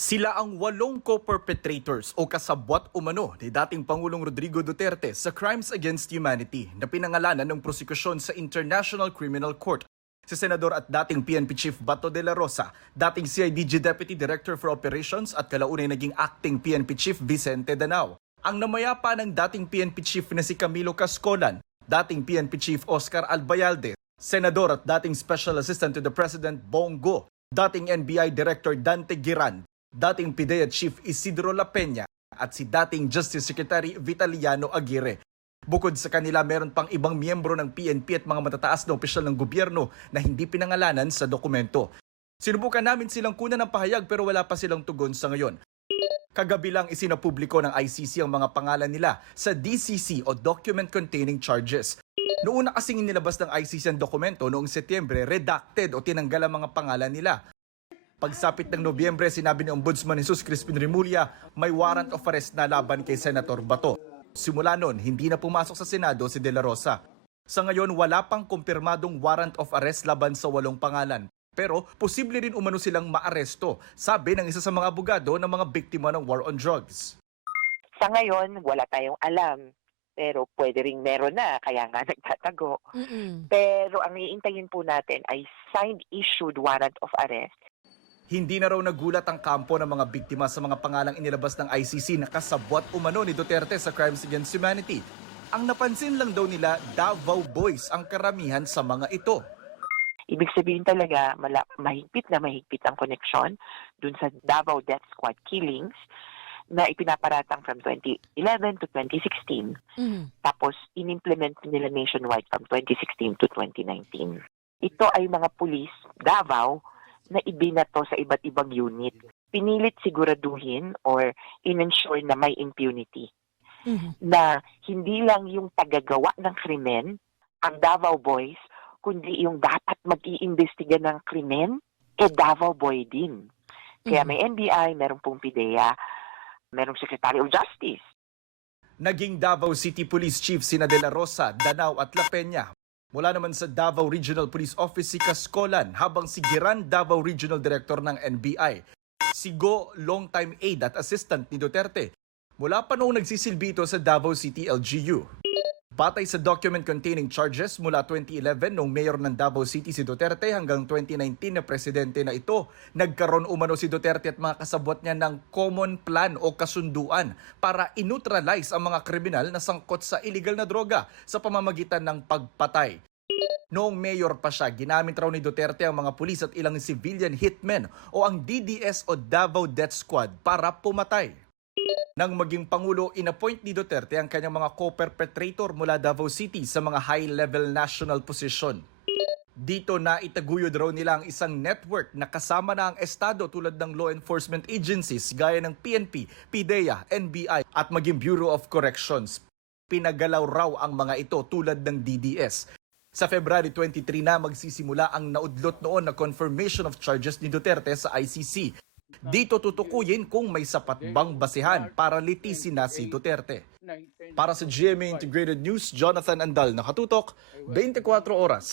Sila ang 8 co-perpetrators o kasabwat umano ni dating Pangulong Rodrigo Duterte sa Crimes Against Humanity na pinangalanan ng prosekusyon sa International Criminal Court. Si Senador at dating PNP Chief Bato de la Rosa, dating CIDG Deputy Director for Operations at kalaunay naging acting PNP Chief Vicente Danao. Ang namayapa ng dating PNP Chief na si Camilo Cascolan, dating PNP Chief Oscar Albayalde, Senador at dating Special Assistant to the President Bongo, dating NBI Director Dante Giran, dating PIDEA Chief Isidro La Peña at si dating Justice Secretary Vitaliano Aguirre. Bukod sa kanila, meron pang ibang miyembro ng PNP at mga matataas na opisyal ng gobyerno na hindi pinangalanan sa dokumento. Sinubukan namin silang kunan ng pahayag pero wala pa silang tugon sa ngayon. Kagabi lang isinapubliko ng ICC ang mga pangalan nila sa DCC o Document Containing Charges. Noong una kasing inilabas ng ICC ang dokumento noong Setyembre, redacted o tinanggal ang mga pangalan nila. Pagsapit ng Nobyembre, sinabi ni Ombudsman Jesus Crispin Remulla may warrant of arrest na laban kay Senator Bato. Simula noon, hindi na pumasok sa Senado si De La Rosa. Sa ngayon, wala pang kumpirmadong warrant of arrest laban sa 8 pangalan. Pero posible rin umano silang maaresto, sabi ng isa sa mga abogado ng mga biktima ng war on drugs. Sa ngayon, wala tayong alam. Pero pwede ring meron na, kaya nga nagtatago. Pero ang iintayin po natin ay signed issued warrant of arrest. Hindi na raw nagulat ang kampo ng mga biktima sa mga pangalang inilabas ng ICC na kasabwat umano ni Duterte sa Crimes Against Humanity. Ang napansin lang daw nila, Davao Boys ang karamihan sa mga ito. Ibig sabihin talaga, mahigpit ang koneksyon dun sa Davao Death Squad killings na ipinaparatang from 2011 to 2016. Tapos, inimplement nila nationwide from 2016 to 2019. Ito ay mga pulis, Davao, na ibinato sa iba't ibang unit. Pinilit siguraduhin or in-ensure na may impunity. Na hindi lang yung tagagawa ng krimen, ang Davao Boys, kundi yung dapat mag-iimbestiga ng krimen, Davao Boy din. Kaya may NBI, merong pong PIDEA, merong Secretary of Justice. Naging Davao City Police Chief sina De La Rosa, Danao at La Peña. Mula naman sa Davao Regional Police Office si Cascolan, habang si Giran, Davao Regional Director ng NBI. Si Go, longtime aide at assistant ni Duterte. Mula pa noong nagsisilbi ito sa Davao City LGU. Batay sa document containing charges mula 2011 noong mayor ng Davao City si Duterte hanggang 2019 na presidente na ito, nagkaroon umano si Duterte at mga kasabwat niya ng common plan o kasunduan para inutralize ang mga kriminal na sangkot sa illegal na droga sa pamamagitan ng pagpatay. Noong mayor pa siya, ginamit raw ni Duterte ang mga pulis at ilang civilian hitmen o ang DDS o Davao Death Squad para pumatay. Nang maging Pangulo, inappoint ni Duterte ang kanyang mga co-perpetrator mula Davao City sa mga high-level national position. Dito na itaguyod raw nila ang isang network na kasama na ang Estado tulad ng law enforcement agencies gaya ng PNP, PIDEA, NBI at maging Bureau of Corrections. Pinagalaw raw ang mga ito tulad ng DDS. Sa February 23 na magsisimula ang naudlot noon na confirmation of charges ni Duterte sa ICC. Dito tutukuyin kung may sapat bang basihan para litisin na si Duterte. Para sa GMA Integrated News, Jonathan Andal, nakatutok, 24 oras.